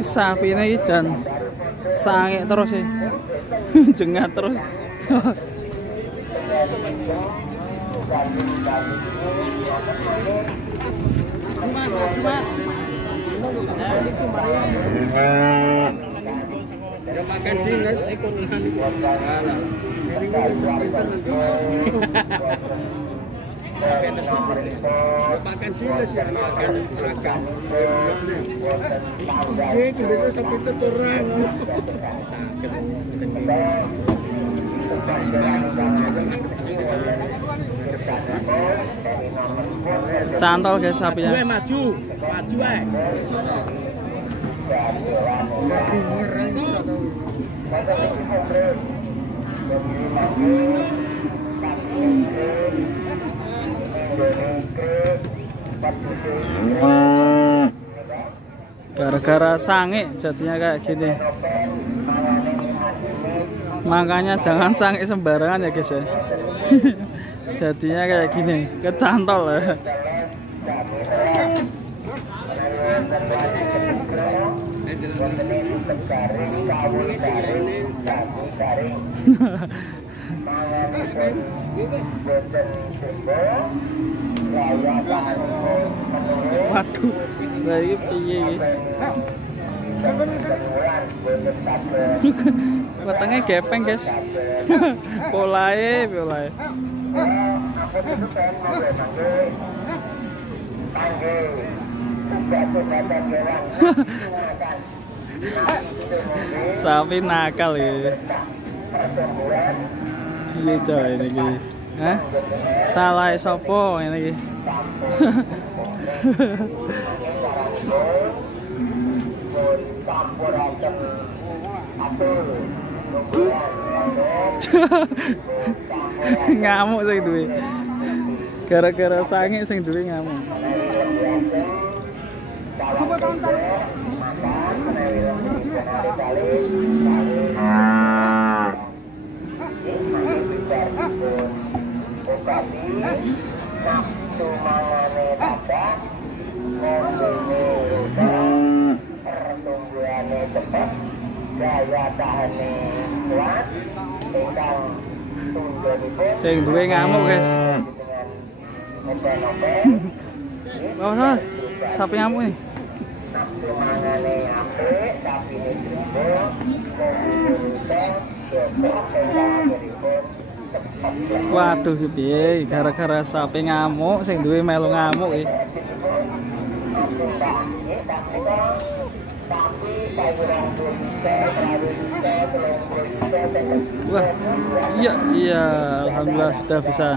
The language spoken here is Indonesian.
Sapi ini jan sange terus sih. Jengat terus. Mas. Makan dinas ekonomi. Makan dinas ya makan makan. Ini kita sampai terang. Cantol guys sapinya. Maju. Gara-gara sange jadinya kayak gini. Makanya jangan sange sembarangan ya guys ya. Jadinya kayak gini, kecantol ya. Waduh, lagi piye iki? Wetenge gepeng, guys. Polae. Sapi nakal ya. Piye coy iki? Hah? Salah sapa ngene iki? Ngamuk sing duwe. Gara-gara sange sing duwe ngamuk. Sing duwe ngamuk, guys. Oh, sapi ngamuk nih. Waduh piye gara-gara sapi ngamuk sing duwe melu ngamuk iki. Wah, iya, alhamdulillah sudah bisa.